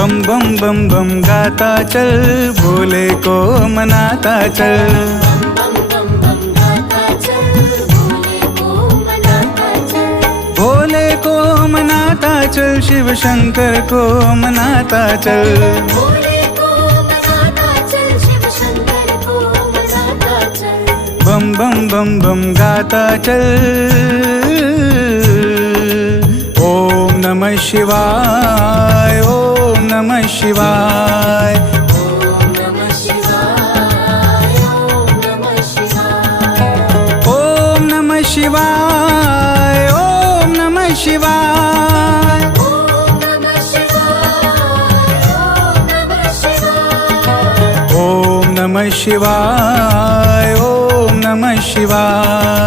बम बम बम बम गाता चल, भोले को मनाता चल। बम बम बम गाता चल, भोले को मनाता चल। भोले को मनाता चल, शिव शंकर को मनाता चल। भोले को मनाता चल, शिव शंकर को मनाता चल। बम बम बम बम गाता चल। ओम नमः शिवाय, ओम नमः शिवाय। ओम नमः शिवाय, ओम नमः शिवाय। ओम नमः शिवाय, ओम नमः शिवाय। ओम नमः शिवाय, ओम नमः शिवाय। ओम नमः शिवाय, ओम नमः शिवाय।